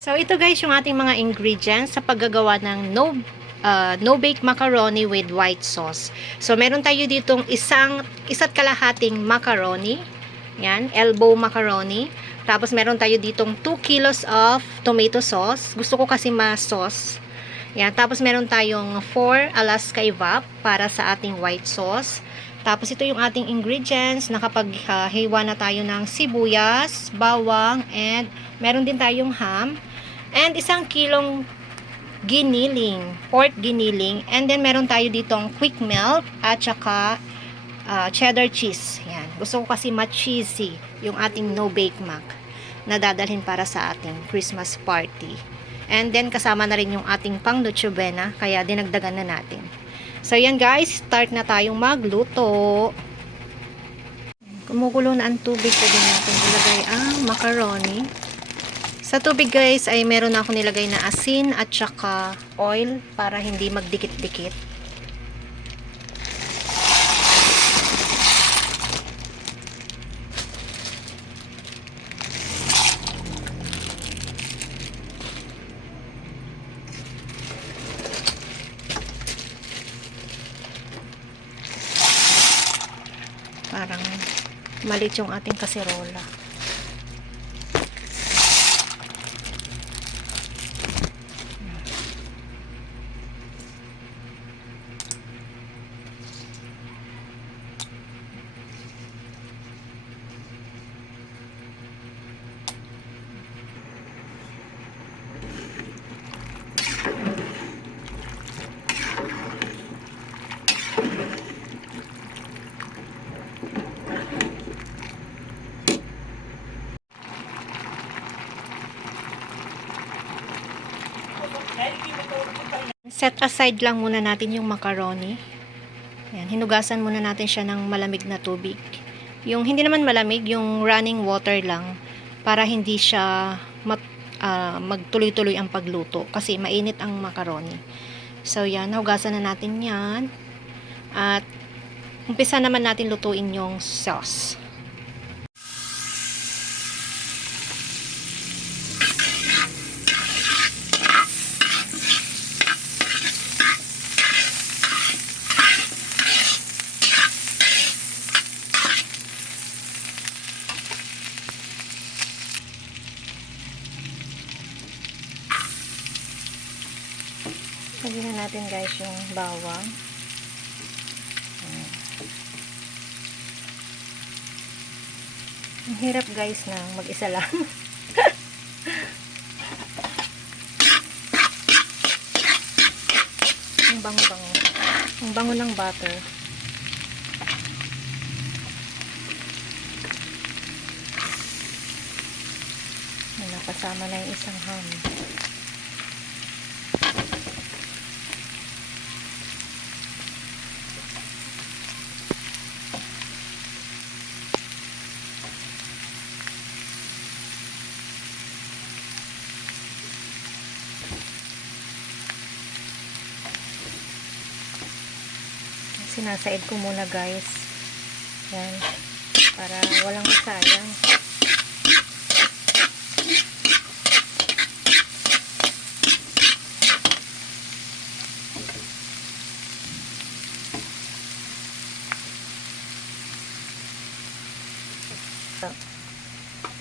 So, ito guys yung ating mga ingredients sa paggagawa ng no-bake macaroni with white sauce. So, meron tayo ditong isa't kalahating macaroni. Yan, elbow macaroni. Tapos, meron tayo ditong 2 kilos of tomato sauce. Gusto ko kasi ma-sauce. Yan, tapos meron tayong 4 Alaska evap para sa ating white sauce. Tapos, ito yung ating ingredients. Nakapaghiwa na tayo ng sibuyas, bawang, and meron din tayong ham. And 1 kilong pork giniling. And then, meron tayo ditong quick melt at saka cheddar cheese. Yan. Gusto ko kasi ma-cheesy yung ating no-bake mac na dadalhin para sa ating Christmas party. And then, kasama na rin yung ating pang Noche Buena, kaya dinagdagan na natin. So, yan guys, start na tayong magluto. Kumukulo na ang tubig, pwede natin ilagay ang macaroni. Sa tubig guys ay meron ako nilagay na asin at saka oil para hindi magdikit-dikit. Parang malit yung ating kaserola. Set aside lang muna natin yung macaroni. Yan, hinugasan muna natin siya ng malamig na tubig. Yung hindi naman malamig, yung running water lang para hindi siya magtuloy-tuloy ang pagluto kasi mainit ang macaroni. So yan, hugasan na natin yan. At umpisa naman natin lutuin yung sauce. Lagyan na natin guys yung bawang. Ang hirap guys na mag-isa lang. Ang bango-bango. Ang bango ng butter. Nakasama na yung isang ham. Sinasaid ko muna guys. Yan. Para walang sayang.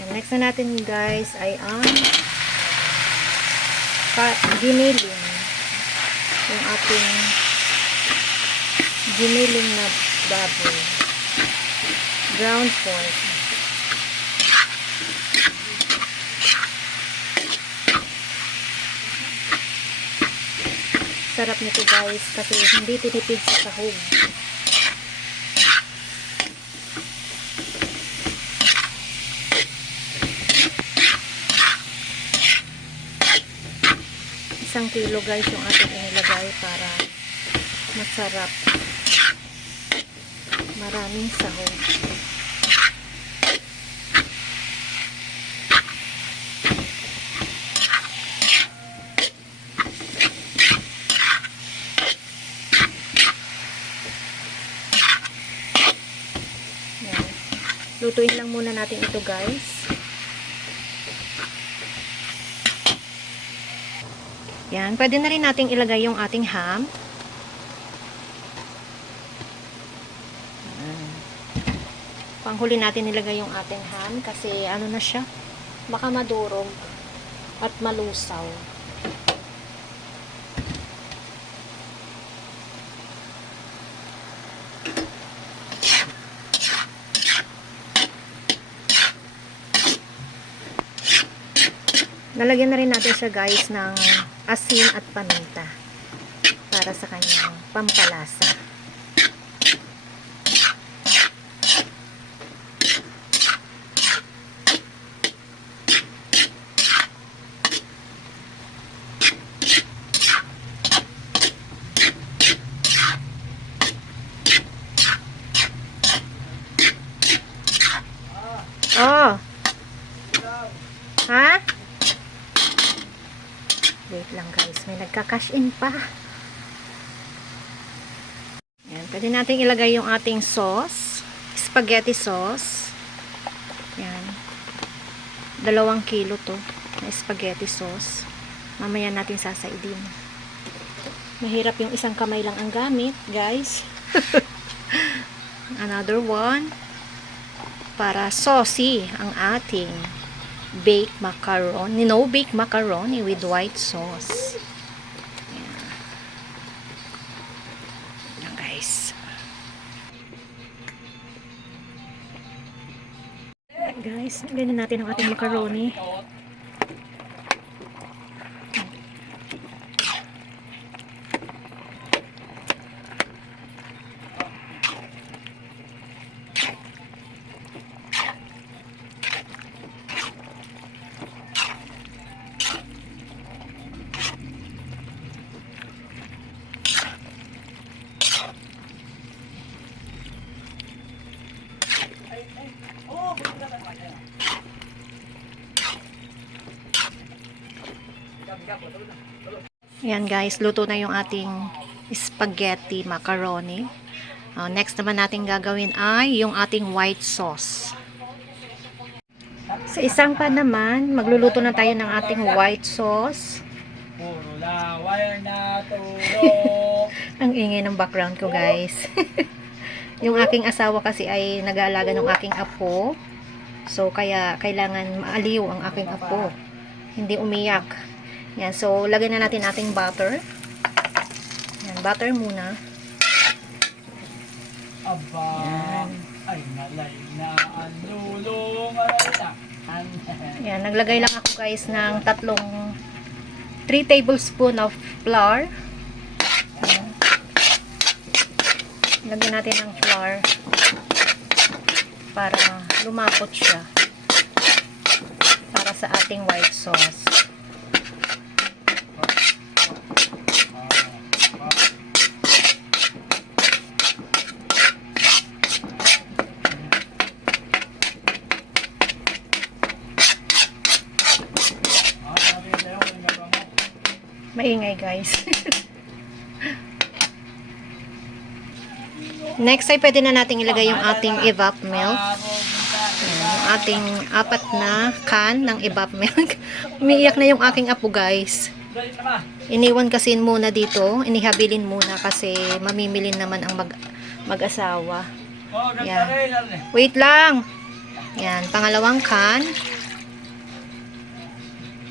And next na natin guys ay ang giniling. Yung ating giniling na baboy. Ground pork. Sarap nito guys kasi hindi tinipid sa sahog. Isang kilo guys yung ating inilagay para masarap. Maraming sahog. Yan. Lutuin lang muna natin ito guys. Yan, pwede na rin nating ilagay yung ating ham. Panghuli natin nilagay yung ating ham kasi ano na siya, baka madurog at malusaw. Nalagyan na rin natin siya guys ng asin at paminta para sa kanyang pampalasa. Oh. Ha? Wait lang guys, may nagka-cash in pa. Yan, pwede natin ilagay yung ating sauce, spaghetti sauce. Yan. 2 kilo to na spaghetti sauce. Mamaya natin sasaidin. Mahirap yung isang kamay lang ang gamit, guys. Another one. Para saucy ang ating baked macaroni, no-bake macaroni with white sauce. Yan guys. Guys, ganyan natin ang ating macaroni. Yan guys, luto na yung ating spaghetti macaroni. Next naman natin gagawin ay yung ating white sauce. Sa isang pan naman, magluluto na tayo ng ating white sauce. Puro laway na tulog. Ang ingay ng background ko guys. Yung aking asawa kasi ay nag-aalaga ng aking apo. So kaya kailangan maaliw ang aking apo. Hindi umiyak. Yan, so lagyan na natin ating butter. Yan, butter muna. Aba, yan. Ay nalay na ang lulong na. Yan, naglagay lang ako guys ng 3 tablespoon of flour. Yan. Lagyan natin ng flour para lumapot siya para sa ating white sauce. Maingay guys. Next ay pwede na natin ilagay yung ating evap milk. Ayan, yung ating 4 na can ng evap milk. Umiiyak na yung aking apo guys. Iniwan kasi muna dito. Inihabilin muna kasi mamimilin naman ang mag-asawa. Yan. Wait lang. Yan, pangalawang can.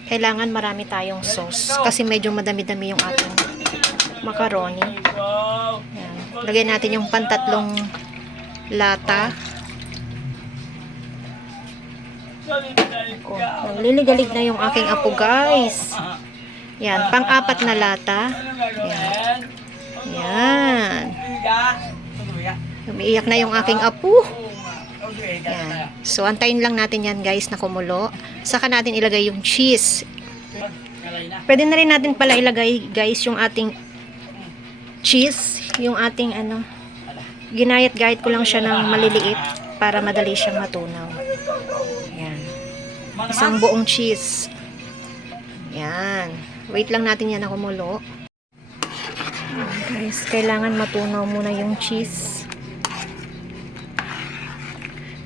Kailangan marami tayong sauce kasi medyo madami-dami yung ating macaroni. Yan. Lagay natin yung pantatlong lata. Nagliligalig na yung aking apo guys. Yan, pang-4 na lata. Yan. Yan. Umiiyak na yung aking apo. Yan. So, antayin lang natin yan guys na kumulo. Saka natin ilagay yung cheese. Pwede na rin natin pala ilagay guys yung ating cheese. Yung ating ano. Ginayat-gayat ko lang siya ng maliliit para madali siyang matunaw. Yan. Isang buong cheese. Yan. Wait lang natin yan na kumulo. Guys, kailangan matunaw muna yung cheese.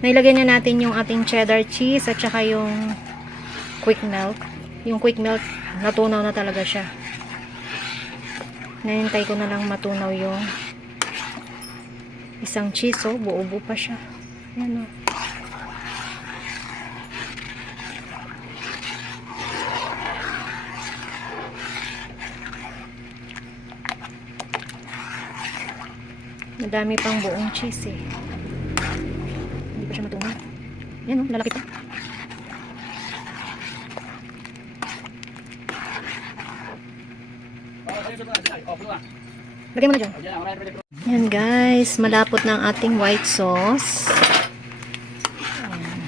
Nailagay na natin yung ating cheddar cheese at saka yung quick milk. Yung quick milk, natunaw na talaga siya. Nahintay ko na lang matunaw yung isang cheese. Oh, buo-buo pa siya. Ayan, oh. Madami pang buong cheese eh. Hindi pa siya matunaw. Ayan, oh, lalaki pa. Lagyan mo na dyan. Ayan guys, malapot na ang ating white sauce. Ayan.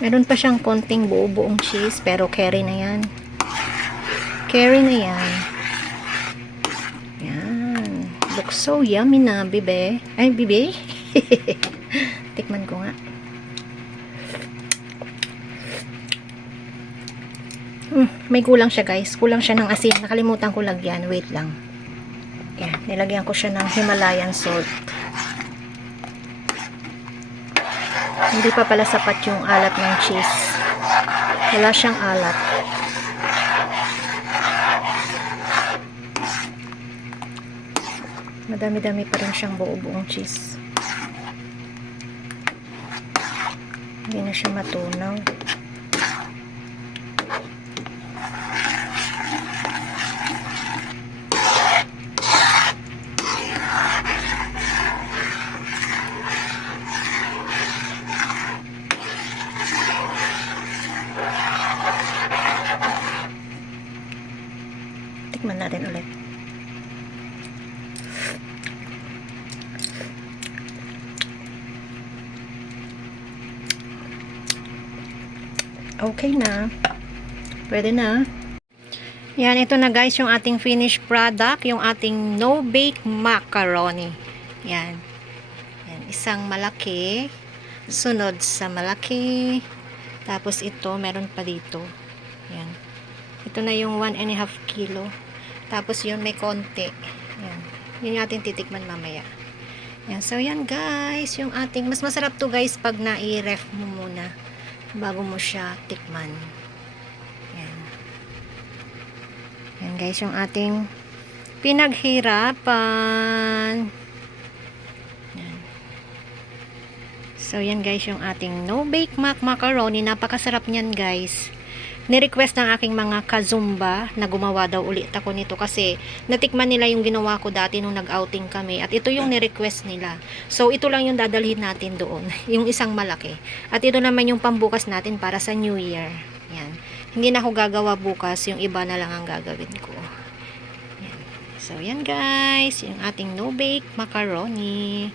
Meron pa siyang konting buo-buong cheese, pero carry na yan. Carry na yan. Ayan. Looks so yummy na, bibe. Ay, bibe. Tikman ko nga. May kulang siya guys. Kulang siya ng asin. Nakalimutan ko lagyan. Wait lang. Yan. Nilagyan ko siya ng Himalayan salt. Hindi pa pala sapat yung alat ng cheese. Wala siyang alat. Madami-dami pa rin siyang buo-buong cheese. Hindi na siya matunaw. Tikman natin ulit. Okay na. Pwede na. Yan, ito na guys yung ating finished product. Yung ating no-bake macaroni. Yan. Yan. Isang malaki. Sunod sa malaki. Tapos ito, meron pa dito. Yan. Ito na yung 1.5 kilo. Tapos yun, may konti. Yan. Yun yung ating titikman mamaya. Yan. So, yan guys. Yung ating, mas masarap to guys pag na-i-ref mo muna bago mo siya tikman. Yan. Yan guys, yung ating pinaghirapan. Yan. So, yan guys, yung ating no-bake macaroni. Napakasarap niyan guys. Ni-request ng aking mga kazumba na gumawa daw ulit ako nito kasi natikman nila yung ginawa ko dati nung nag-outing kami at ito yung ni-request nila. So ito lang yung dadalhin natin doon, yung isang malaki. At ito naman yung pambukas natin para sa New Year. Yan. Hindi na ako gagawa bukas, yung iba na lang ang gagawin ko. Yan. So yan guys, yung ating no-bake macaroni.